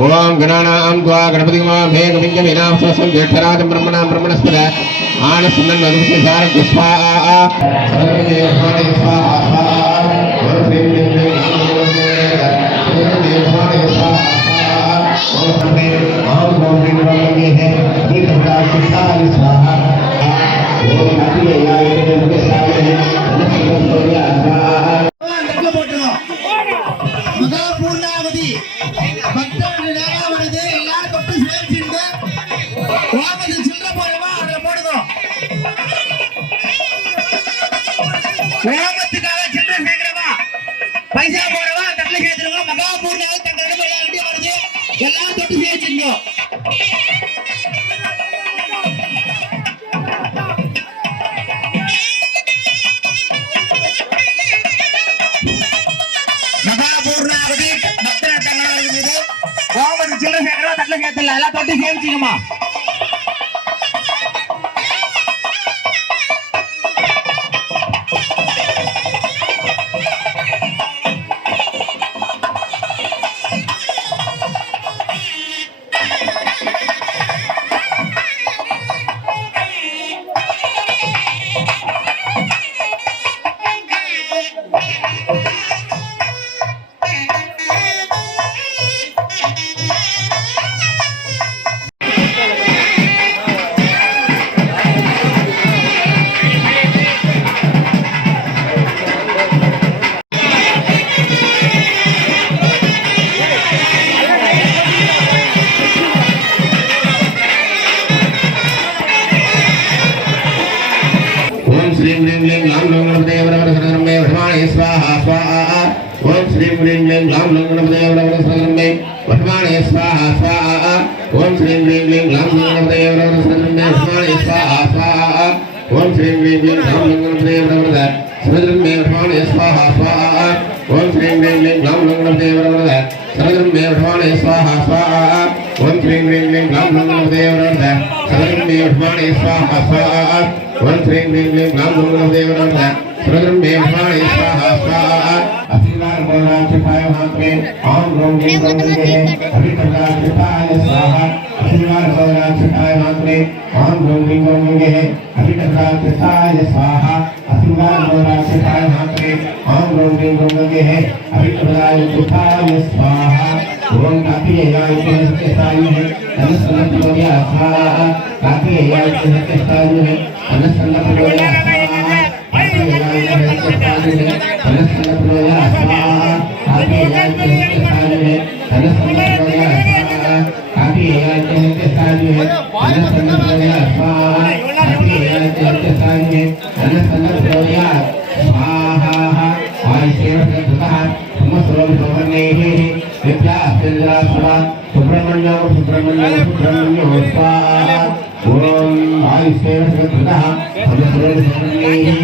ओम गणानां त्वा गणपतिगमामेकविंजमीनांसं ज्येष्ठराजं ब्रह्मणां ब्रह्मणस्पद आनस्सन्नं मधुविशेषारं स्वाहा पैसा போறவா தட்டல கேத்துறவா மகாபூர்ணாவை தங்கட போய் அடி வருது எல்லாம் தொட்டு சேச்சிங்க மகாபூர்ணாவதி பக்தர தங்கட இருக்குது கோமதி சில்ல சேக்கறவா தட்டல கேத்தல எல்லாம் தொட்டு சேச்சிங்கம்மா श्रीं ह्रीं क्लीं ग्लां लौं गणपतये वरवरसरगरम्बे वठमाणे स्वाहा स्वाहा ओम श्रीं ह्रीं क्लीं ग्लां लौं गणपतये वरवरसरगरम्बे वठमाणे स्वाहा स्वाहा ओम श्रीं ह्रीं क्लीं ग्लां लौं गणपतये वरवरसरगरम्बे वठमाणे स्वाहा स्वाहा ओम श्रीं ह्रीं क्लीं ग्लां लौं गणपतये वरवरसरगरम्बे वठमाणे स्वाहा स्वाहा ओम श्रीं ह्रीं क्लीं ग्लां लौं गणपतये वरवरसरगरम्बे वठमाणे स्वाहा स्वाहा ओम श्रीं ह्रीं क्लीं ग्लां लौं गणपतये वरवरसरगरम्बे वठमाणे स्वाहा स्वाहा ओम श्रीं ह्रीं क्लीं ग्लां लौं गणपतये वरवरसरगरम्बे वठमाणे स्वाहा स्वाहा अभिमान बोलाचिताय महात्मे ओम ह्रीं क्लीं गणपतये अभिकलाचिताय स्वाहा अभिमान बोलाचिताय महात्मे ओम ह्रीं क्लीं गणपतये अभिकलाचिताय स्वाहा अभिमान बोलाचिताय महात्मे ओम ह्रीं क्लीं गणपतये अभिकलाचिताय स्वाहा ओम काफियाय सत्यसाई है अनसन्नतोया स्वाहा काफियाय सत्यसाई है अनसन्नतोया स्वाहा काफियाय सत्यसाई है अनसन्नतोया स्वाहा काफियाय सत्यसाई है अनसन्नतोया स्वाहा काफियाय सत्यसाई है अनसन्नतोया स्वाहा काफियाय सत्यसाई है अनसन्नतोया स्वाहा आयसेवतः समस्वरूपवर्णैः विद्यास्तेन्द्रासुरा सुब्रह्मण्यो सुब्रह्मण्यो सुब्रह्मण्यो स्वाहा ओम आयुष्येवतः समस्वरूपवर्णैः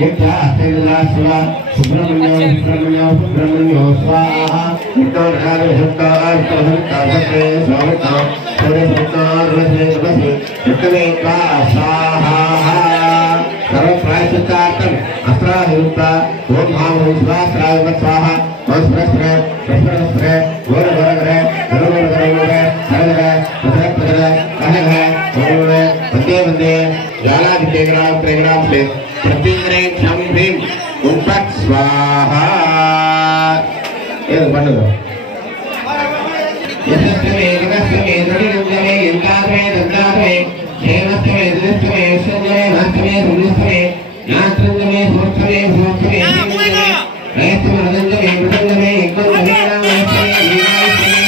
विद्यास्तेन्द्रासुरा सुब्रह्मण्यो सुब्रह्मण्यो सुब्रह्मण्यो स्वाहा विद्योर्हारहत्तार्थहत्ताभद्रे स्वागतो सर्वसंकारवसे युक्तमेका स्वाहा सर्वप्रायश्चित्तार्थम् अस्त्राहिरुक्ता ओम हां ओम स्वाहा स्वाहा वस्त्रस्त्र वस्त्रस्त्र वर वरगरे गरुवर गरुवर हरगरे पदर पदर कहगरे गरुवर वंदे वंदे ज्वालादित्यग्राम त्रिग्राम से प्रतिग्रे क्षम भीम ओम तत् स्वाहा ये பண்ணுங்க यस्तमे गस्तमे दरिद्रमे यन्तामे दन्तामे हेमस्तमे दिलस्तमे यशस्तमे नास्तमे रुलस्तमे नात्रंजमे सोत्रमे सोत्रमे ऐसे मदंजमे मदंजमे एकदंजमे नामस्तमे लीलास्तमे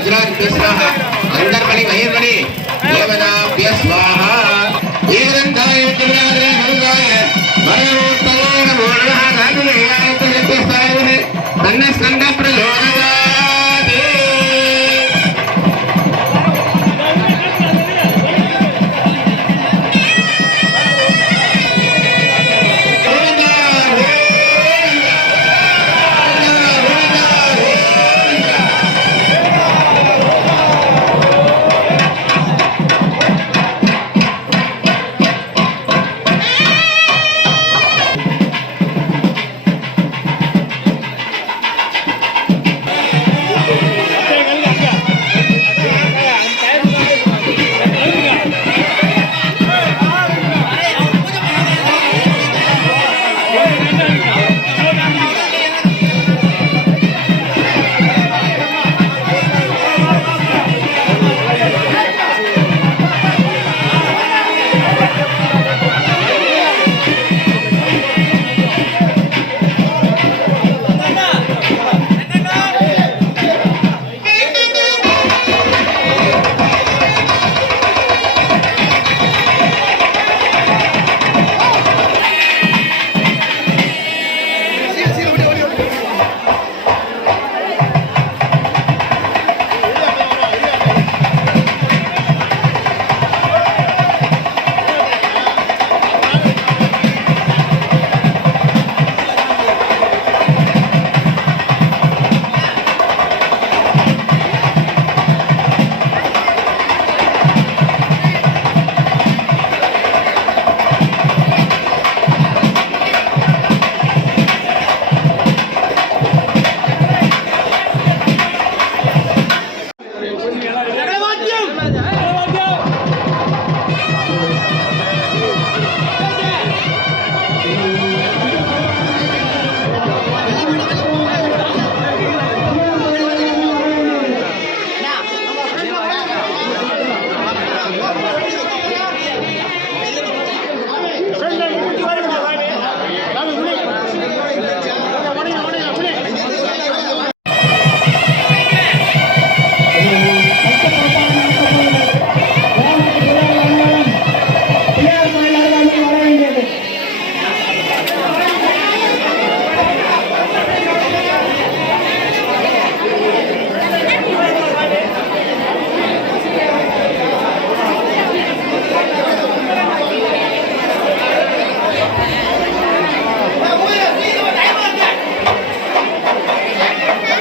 वज्रादित्य स्वाहा अंतर्मणि महेश्वरी देवताभ्य स्वाहा वीरन्ताय चन्द्राय भुजाय वरवोत्तमाय नमो नमः गातुलेयाय तस्मै तन्नस्कन्द प्रचोदयात्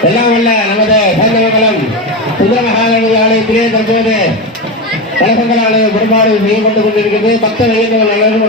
எல்லாம் உள்ள நமது சந்தமங்கலம் சுந்தரமகாகவி ஆலயத்திலே தற்போது கலசங்கள் ஆலயம் குறுபாடு செய்யப்பட்டுக் கொண்டிருக்கிறது. பக்த வையங்கள் அனைவரும்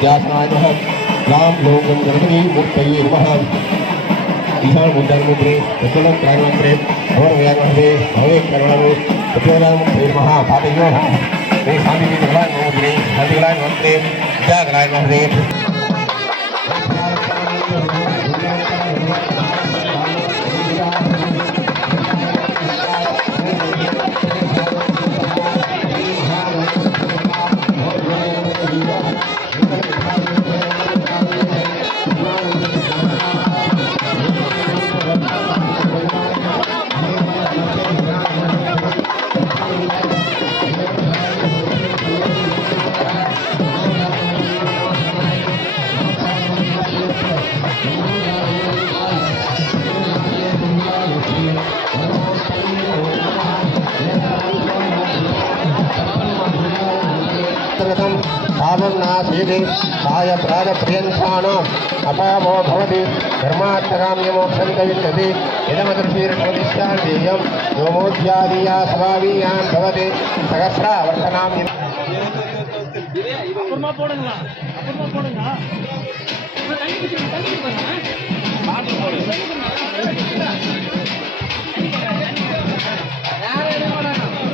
व्यासाय नमः राम लोकं गणपति मूर्तये नमः ईशान मुद्रण मुद्रे प्रचलन प्राण मंत्रे और व्यागमहे भवे करुणानु प्रचोदन मुद्रे नमः पादयो हे स्वामी भगवान मुद्रे हरिगलाय मंत्रे जागलाय मंत्रे सावन्नासीदे काय प्राणप्रियन्थानाम् अपामो भवति धर्मार्थकाम्यमोक्षन्तविन्दति इदमदृशीर्षदिश्चान्देयं योमोद्यादीया स्वावीयां भवति सहस्रावर्तनाम् அப்புறமா போடுங்களா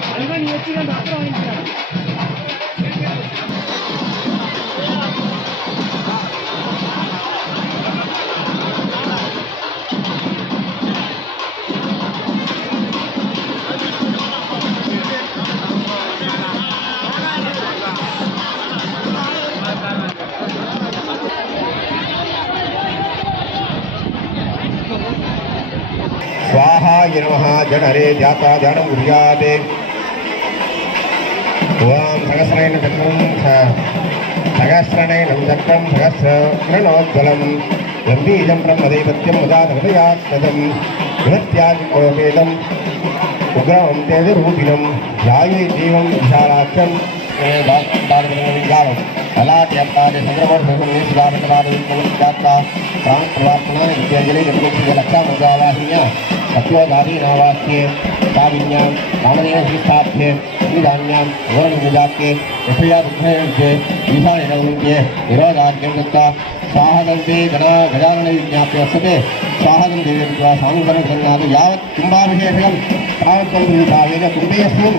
அதுதான் நீ வச்சுக்க அப்புறம் வாங்கிக்கலாம் स्वाहाय नमः जनरे जाता जनम उर्याते ओम सहस्रेण चक्रं सहस्रणेन चक्रं सहस्रनोज्ज्वलम् गंभीरं ब्रह्मदैवत्यं मुदानहृदयात्मदं विभत्यादिकोपेदम् उग्रं तेजरूपिणं ध्याये जीवं विशालाख्यं दानविज्ञानं ललाट्यप्तादि संग्रमर्भुनिस्वामितवादविज्ञात्ता प्राणप्रवार्तना विद्याञ्जलि गतिलक्षामुद्रावाहिन्या तत्त्वधारीनावाक्ये काविन्यां कामदेव श्रीस्थाप्ये श्रीधान्यां गौरविजाक्ये यशयाबुद्धे ईशानिरौन्ये निरोधाख्यं दत्ता स्वाहदन्ते गजानन विज्ञाप्य वसते स्वाहदं देवेन्द्र स्वामिकरणसन्नादि यावत् कुम्भाभिषेकं तावत्तन्त्रिभावेन कुम्भेऽस्मिन्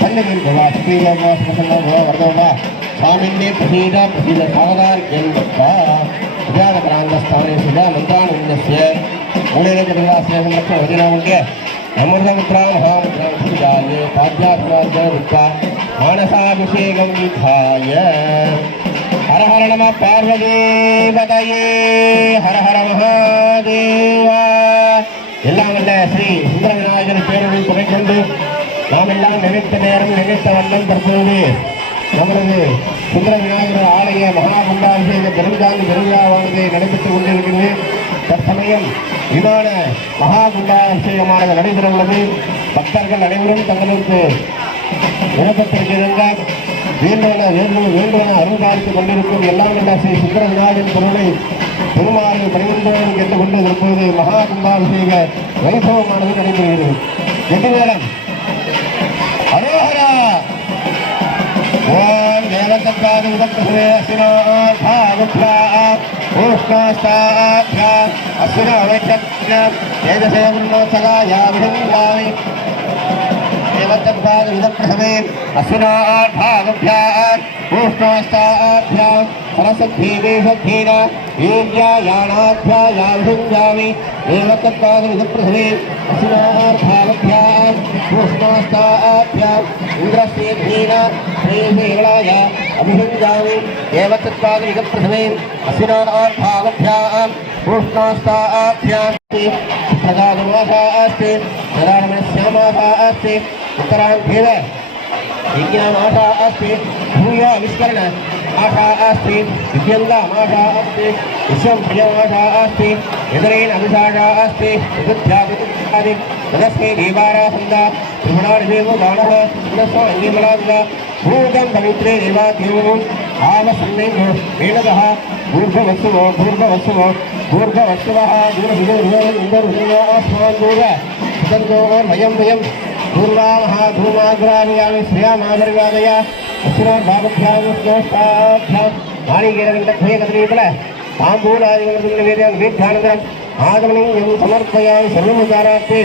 सन्निधिर्भवास्पीयोगोस्मसन्नो स्वामिन्ये प्रसीद सावधार्यं दत्त्वा विद्यावक्रान्तस्थाने सुधामन्त्रानुन्दस्य मूलेन च निर्वास्य संरक्षणवचनामुख्य अमृतमुद्रा महामुद्रां सुजाये पाद्यास्वाद्यविद्या मानसाभिषेकं विधाय हर हर नमः पार्वतीपतये हर हर महादेव எல்லாம் வல்ல ஸ்ரீ சுந்தர விநாயகர் பேரொழி துணை கொண்டு நாம் எல்லாம் நினைத்த நேரம் நினைத்த வண்ணம் தற்போது நமது சுந்தர விநாயகர் ஆலய மகா கும்பாபிஷேக பெருஞ்சாந்தி பெருவிழாவானது நடைபெற்றுக் கொண்டிருக்கிறது. தற்சமயம் விமான மகா கும்பாபிஷேகமானது நடைபெற உள்ளது. பக்தர்கள் அனைவரும் தங்களுக்கு விண்ணப்பத்திற்கிருந்த வேண்டுவன அருள் பாலித்துக் கொண்டிருக்கும் எல்லாம் வல்ல ஸ்ரீ சுந்தர விநாயகர் பொருளை பெருமாறு பணிவந்தோடு கேட்டுக்கொண்டு தற்போது மகா கும்பாபிஷேக வைபவமானது நடைபெறுகிறது. எட்டு நேரம் அரோஹரா ஓம் தேவதத்தாது உதப்பசுவே அசினோபாகுப்ரா ஊஷ்ணாஸ்தாப்ரா அசினோ வைத்தப்ர தேஜசேவர்ணோத்சகாயா விடங்காமி தேவதத்தாது உதப்பசுவே அசினோபாகுப்ரா ஊஷ்ணாஸ்தாப்ரா सरस्वतीदेशद्धीन वीर्यायाणाध्यायाभिषुञ्जामि देवतत्त्वादि विदप्रथमे असिनार्थाभ्यां कृष्णास्ताभ्याम् इन्द्रस्येद्धीन श्रीशेवलाय अभिषुञ्जामि देवतत्त्वादि विदप्रथमे असिनार्थाभ्यां कृष्णास्ताभ्यां सदागमासा अस्ति सदारमणश्यामासा अस्ति उत्तरान्धेव यज्ञामासा अस्ति भूया विस्करण आशा अस्ति दिव्यङ्गामाशा अस्ति विश्वं प्रियमाशा अस्ति यदरेण अभिषाषा अस्ति विदुध्यादि तदस्मै देवारासन्दा त्रिगुणादिदेवो दानः सुन्दस्वाङ्गीमलादिदा भूतं पवित्रे देवाद्योम् आवसन्नैः वेणतः भूर्भवस्सुवो भूर्भवस्सुवः दूरभिदूरस्मान् दूर सुतन्तोर्वयं वयं दूर्वामः धूमाग्रामयामि श्रियामादर्वादया ताम्बूलादिगणपतिपल आगमनीयं समर्पयामि सर्वमुदारार्थे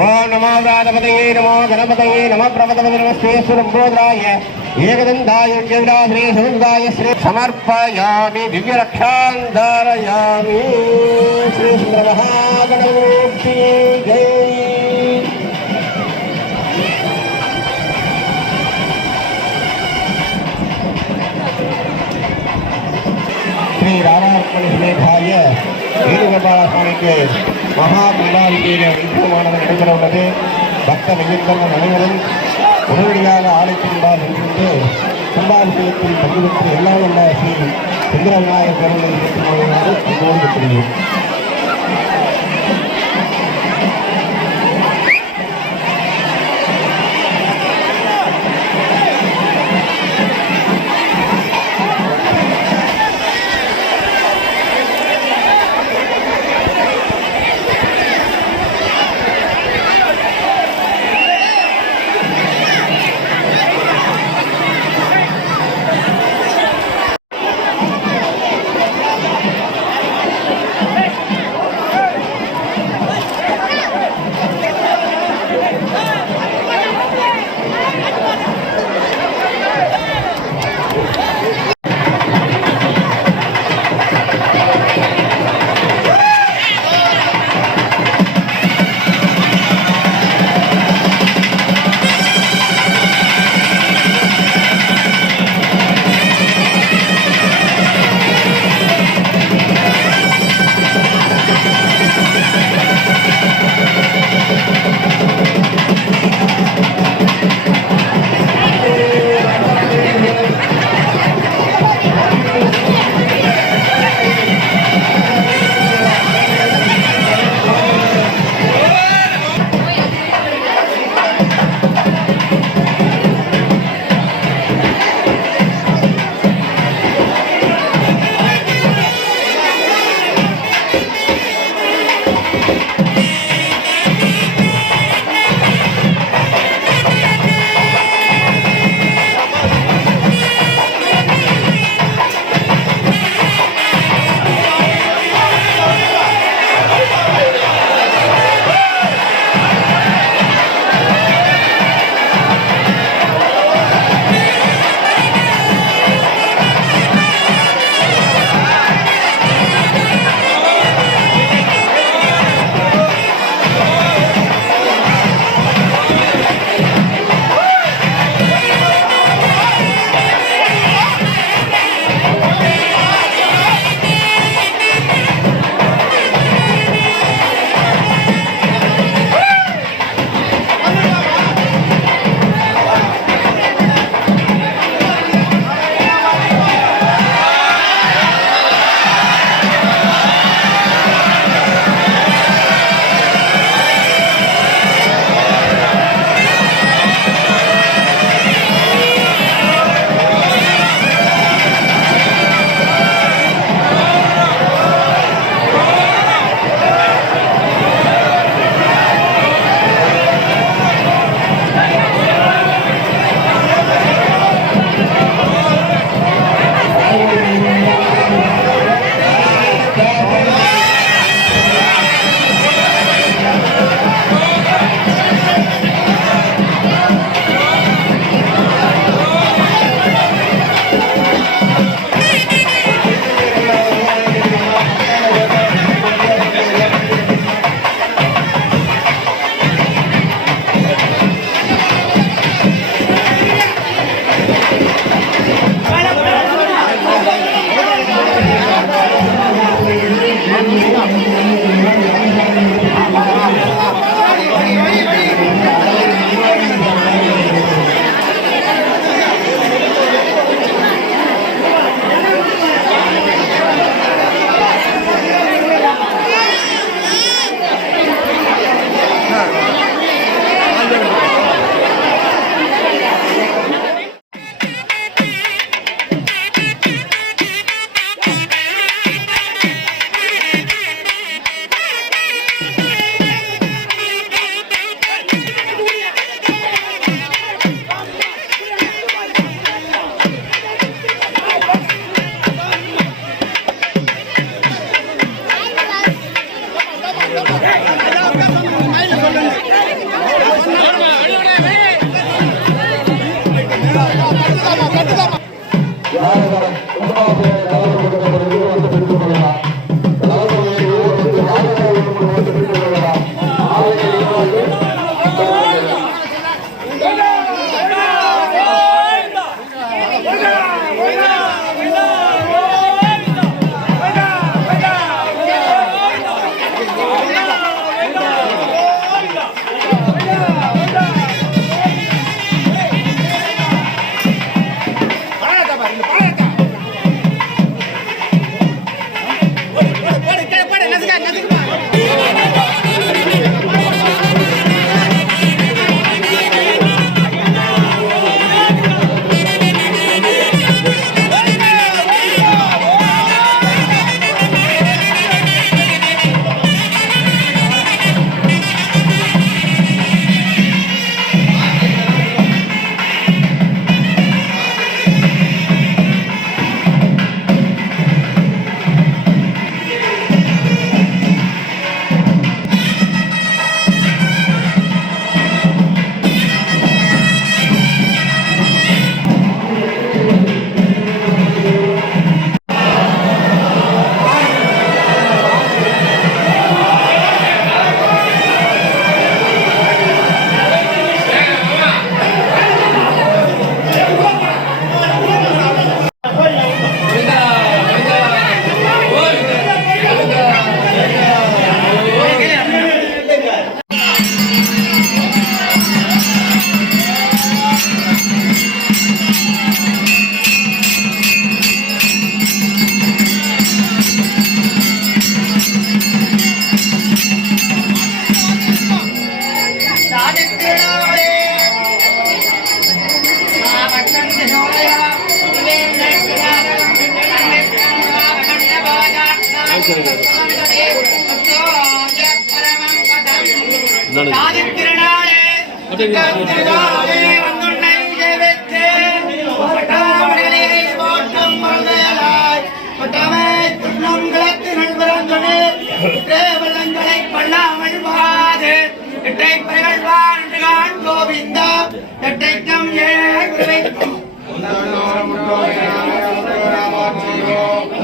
ओम नमो व्रातपतये नमो गणपतये नमः प्रपदपते नमस्ते सुरंबोधराय एकदन्ताय जगदाश्री सुंदाय श्री समर्पयामि दिव्यरक्षां धारयामि श्री सुंदर महागणपति जय श्री राधाकृष्ण समेताय वेणुगोपाल स्वामी के மகாகும்பாபிஷேக வைபவமானது நடைபெற உள்ளது. பக்த நெஞ்சங்கள் அனைவரும் உடனடியாக ஆலயத்தின்பால் சென்று கும்பாபிஷேகத்தில் பங்கு பெற்று எல்லாம் உள்ள ஸ்ரீ சுந்தர விநாயகர் பெருமாளை ஏற்றுக்கொள்ளுமாறு கோரிக்கப்படுகிறோம்.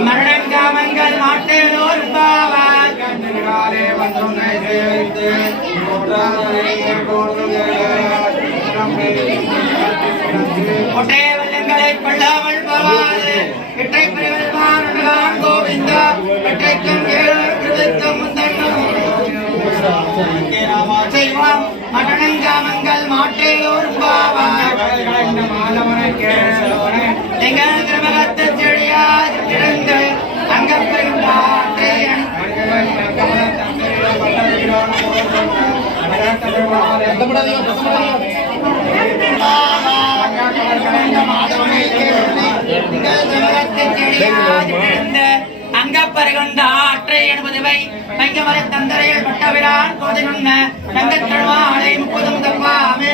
மரணங்காமங்கள் மாட்டேனோர் பாவார் ஒட்டே வெள்ளங்களை கொள்ளாமல் போவாது இட்டை பிரிவல்வான் கோவிந்தா இட்டைக்கும் ஏழுக்கும் செய்வாம் மரணங்காமங்கள் மாட்டேனோர் பாவார் எங்கள் திருமகத்து செழியார் கிடந்து அங்கப்பெருந்தாட்டை அங்கப்பருகொண்ட ஆற்றை என்பதுவை பங்கமர தந்தரையில் பட்டவிழான் கோதையுண்ண தங்கத்தழுவாளை 30 முதல்வாமே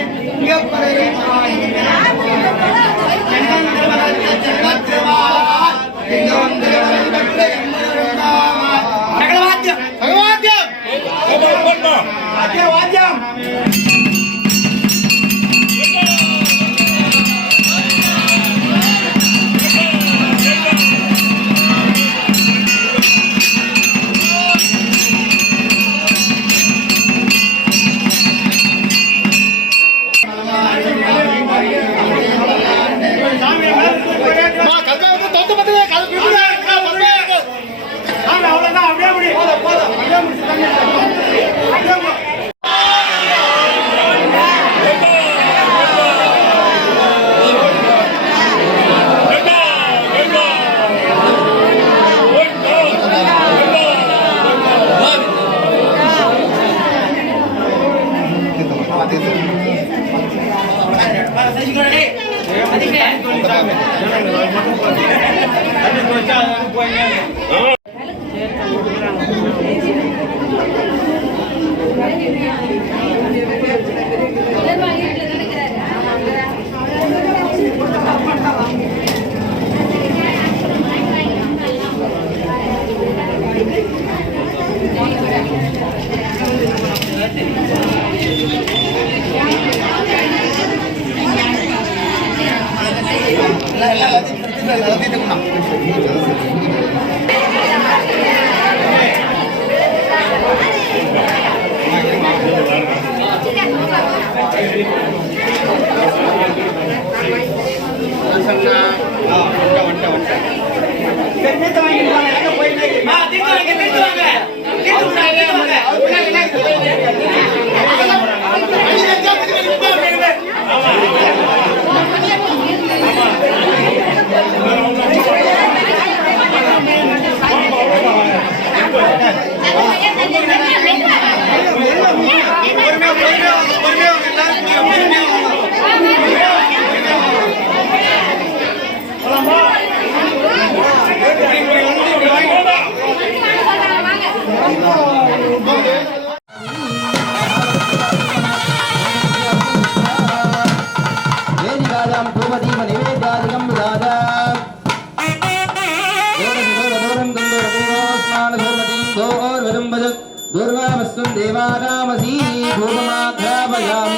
देवानामसी भूमाध्यापयामि